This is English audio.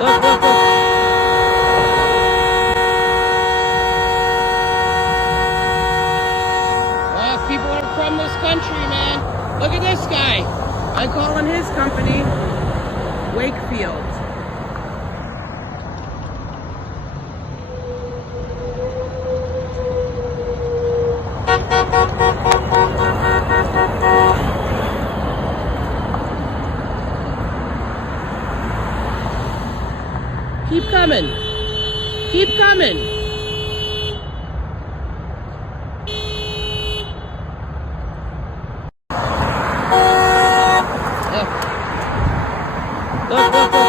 Look, look, look. Well, people are from this country, man. Look at this guy. I call him his company, Wakefield. Keep coming. Keep coming. Look, look, look.